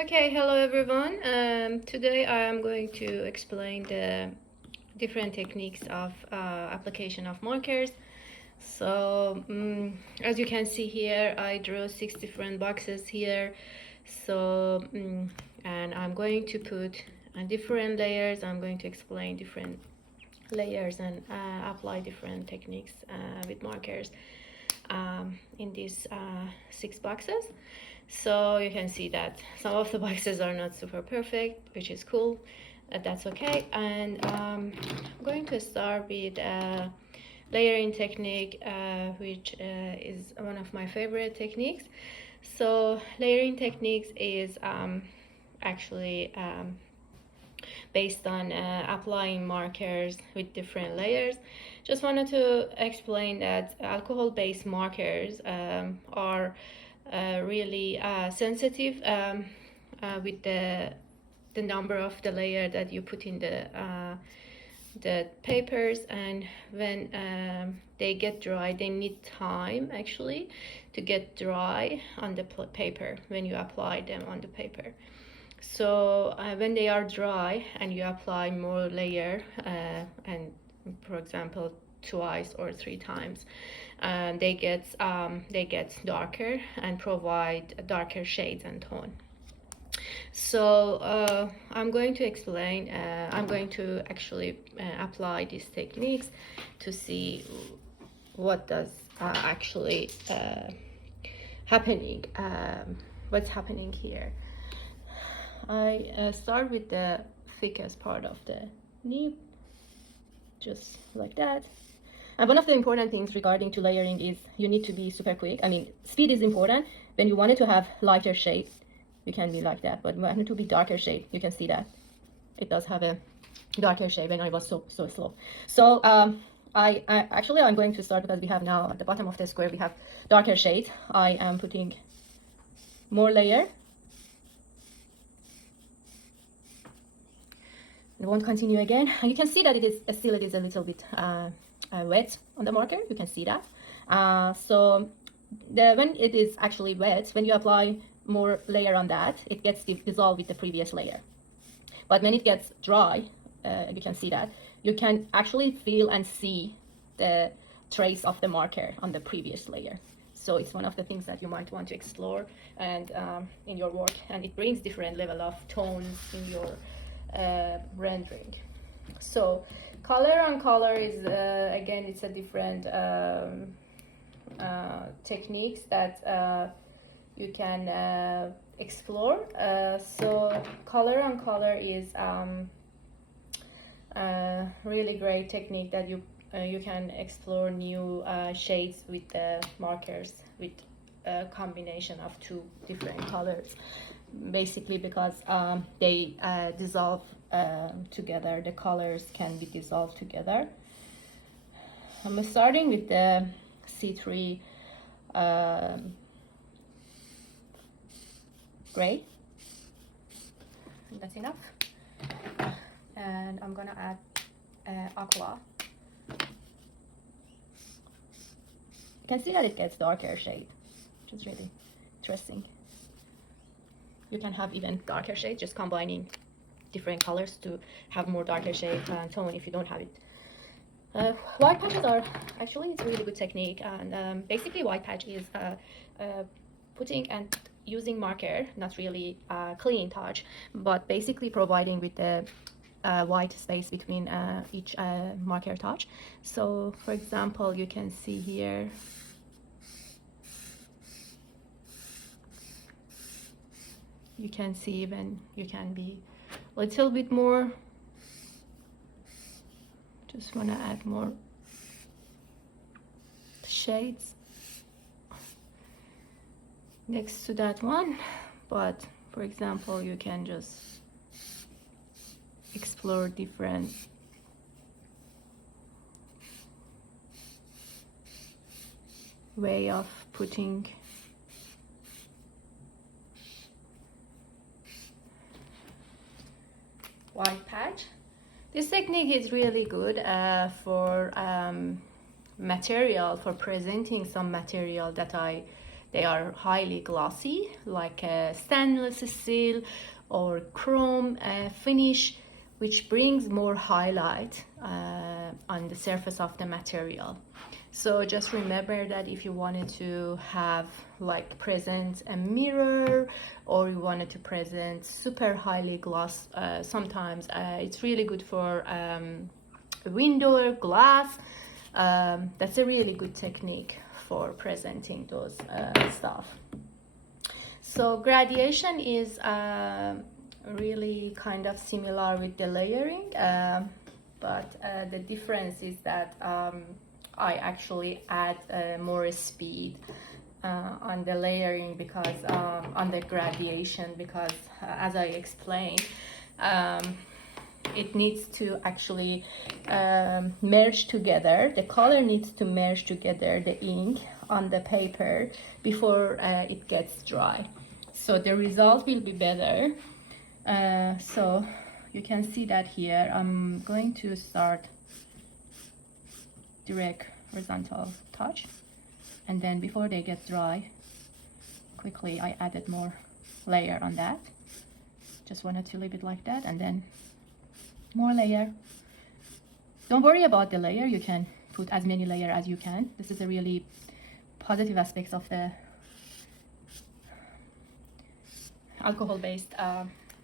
Okay, hello everyone. Today I am going to explain the different techniques of application of markers. So, as you can see here, I drew 6 different boxes here. So, and I'm going to put different layers. I'm going to explain different layers and apply different techniques with markers in these 6 boxes. So you can see that some of the boxes are not super perfect, which is cool. That's okay. And I'm going to start with layering technique, which is one of my favorite techniques. So layering techniques is actually based on applying markers with different layers. Just wanted to explain that alcohol-based markers are really sensitive with the number of the layer that you put in the papers, and when they get dry, they need time actually to get dry on the paper when you apply them on the paper. So when they are dry and you apply more layer and for example twice or 3 times, they get darker and provide darker shades and tone. So I'm going to explain, I'm going to actually apply these techniques to see what does actually happening, what's happening here. I start with the thickest part of the nib, just like that. And one of the important things regarding to layering is you need to be super quick. I mean, speed is important. When you want it to have lighter shade, you can be like that. But when you want it to be darker shade, you can see that it does have a darker shade when I was so slow. So I actually I'm going to start because we have now at the bottom of the square we have darker shade. I am putting more layer. It won't continue again. You can see that it is still a little bit wet on the marker. You can see that. So when it is actually wet, when you apply more layer on that, it gets dissolved with the previous layer. But when it gets dry, you can see that you can actually feel and see the trace of the marker on the previous layer. So it's one of the things that you might want to explore and in your work, and it brings different level of tones in your rendering. So color on color is again, it's a different techniques that you can explore. So color on color is really great technique that you can explore new shades with the markers with a combination of 2 different colors, basically because they dissolve together. The colors can be dissolved together. I'm starting with the C3 gray. That's enough. And I'm gonna add aqua. You can see that it gets darker shade, which is really interesting. You can have even darker shade, just combining different colors to have more darker shade and tone if you don't have it. White patches are actually, it's a really good technique, and basically white patch is putting and using marker, not really clean touch, but basically providing with the white space between each marker touch. So for example, you can see here you can see when you can be a little bit more, just want to add more shades next to that one. But for example, you can just explore different way of putting white patch. This technique is really good for material, for presenting some material that I they are highly glossy, like a stainless steel or chrome finish, which brings more highlight on the surface of the material. So just remember that if you wanted to have like present a mirror, or you wanted to present super highly gloss, sometimes it's really good for a window or glass. That's a really good technique for presenting those stuff. So gradation is really kind of similar with the layering, but the difference is that I actually add more speed on the layering, because on the gradation, because as I explained, it needs to actually merge together. The color needs to merge together the ink on the paper before it gets dry. So the result will be better. So you can see that here. I'm going to start direct horizontal touch, and then before they get dry, quickly I added more layer on that. Just wanted to leave it like that, and then more layer. Don't worry about the layer, you can put as many layer as you can. This is a really positive aspect of the alcohol-based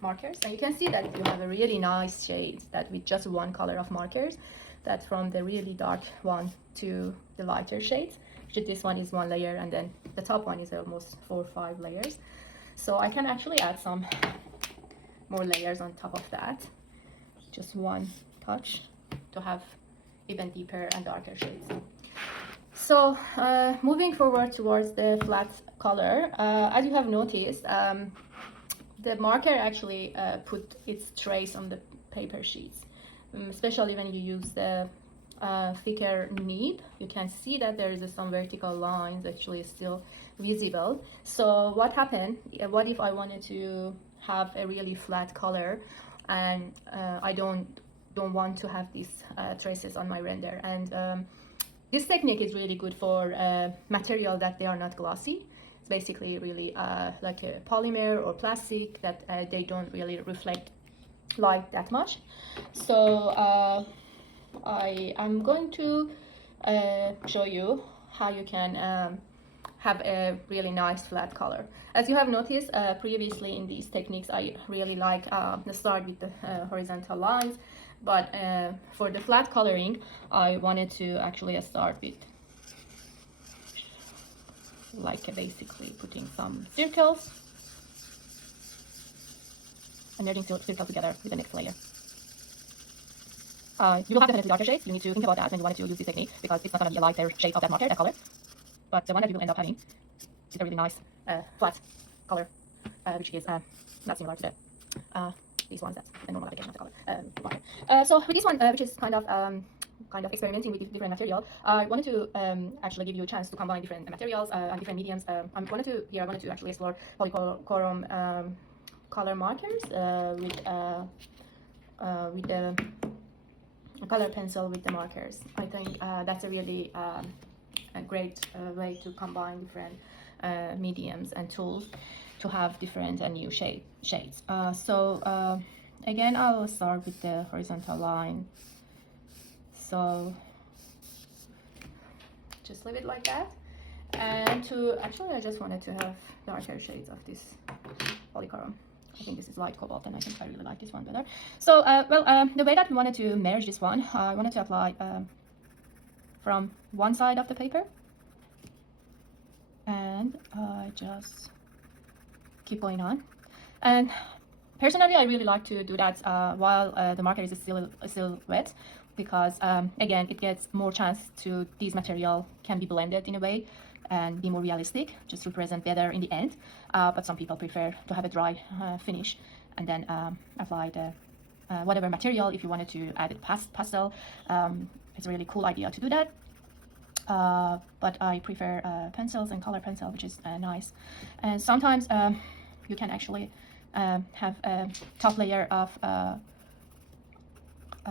markers. And you can see that you have a really nice shades that with just one color of markers, that from the really dark one to the lighter shades. This one is one layer, and then the top one is almost 4 or 5 layers. So I can actually add some more layers on top of that, just one touch, to have even deeper and darker shades. So moving forward towards the flat color, as you have noticed, the marker actually put its trace on the paper sheets, especially when you use the thicker nib. You can see that there is some vertical lines actually still visible. So what happened, what if I wanted to have a really flat color, and I don't want to have these traces on my render? And this technique is really good for material that they are not glossy. It's basically really like a polymer or plastic that they don't really reflect light that much. So I am going to show you how you can have a really nice flat color. As you have noticed previously in these techniques, I really like the start with the horizontal lines, but for the flat coloring, I wanted to actually start with like basically putting some circles and merging circles together with the next layer. You will have definitely darker shades. You need to think about that when you want to use this technique, because it's not going to be a lighter shade of that marker, that color. But the one that you will end up having is a really nice flat color, which is not similar to the these ones. That's the normal application of the color marker. So with this one, which is kind of experimenting with different material, I wanted to actually give you a chance to combine different materials and different mediums. I wanted to actually explore polychrome color markers with the color pencil with the markers. I think that's a really a great way to combine different mediums and tools to have different and new shades. So again, I will start with the horizontal line. So just leave it like that. And I just wanted to have darker shades of this polychrome. I think this is light cobalt, and I think I really like this one better. So the way that we wanted to merge this one, I wanted to apply from one side of the paper, and I just keep going on. And personally, I really like to do that while the marker is still wet, because again, it gets more chance to these material can be blended in a way and be more realistic, just to present better in the end. But some people prefer to have a dry finish and then apply the whatever material. If you wanted to add it pastel, it's a really cool idea to do that. But I prefer pencils and color pencil, which is nice. And sometimes you can actually have a top layer of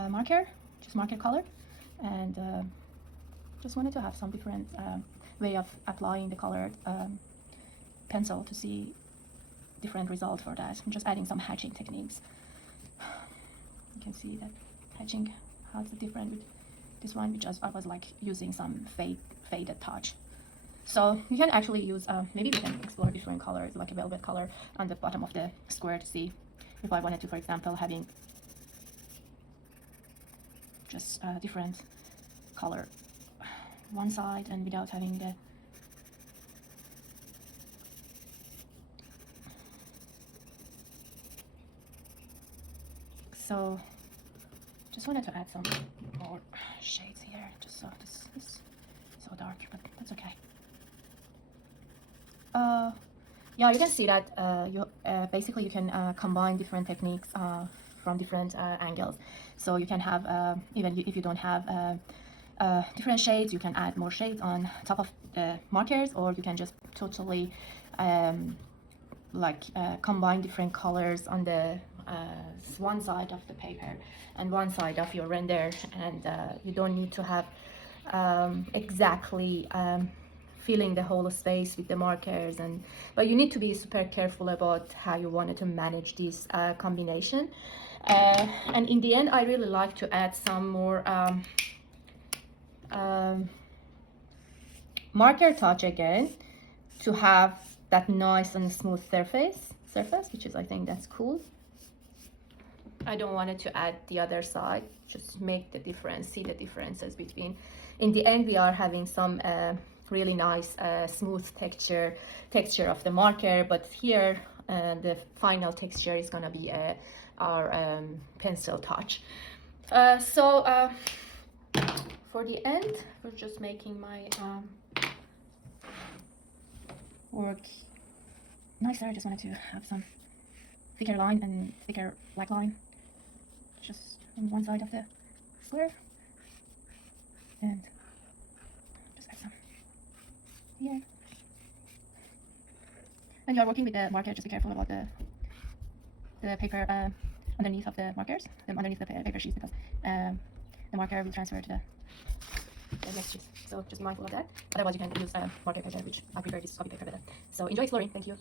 marker, just marker color, and just wanted to have some different way of applying the colored pencil to see different result for that. I'm just adding some hatching techniques. You can see that hatching has a different with this one, which I was like using some faded touch. So you can actually use, maybe we can explore different colors, like a velvet color on the bottom of the square to see if I wanted to, for example, having just a different color one side and without having the so just wanted to add some more shades here, just so this is so dark, but that's okay. Yeah, you can see that you basically you can combine different techniques from different angles. So you can have even if you don't have different shades, you can add more shades on top of the markers, or you can just totally combine different colors on the one side of the paper and one side of your render, and you don't need to have exactly filling the whole space with the markers, but you need to be super careful about how you wanted to manage this combination. And in the end, I really like to add some more marker touch again to have that nice and smooth surface, which is, I think that's cool. I don't want it to add the other side, just make the difference, see the differences between. In the end, we are having some really nice smooth texture of the marker, but here the final texture is gonna be our pencil touch. So for the end, we're just making my work nicer. I just wanted to have some thicker line and thicker black line just on one side of the square, and just add some here. When you are working with the marker, just be careful about the paper underneath of the markers, underneath the paper sheets, because the marker will transfer to the next sheet. So just be mindful of that. Otherwise, you can use marker paper, which I prefer this copy paper better. So enjoy exploring. Thank you.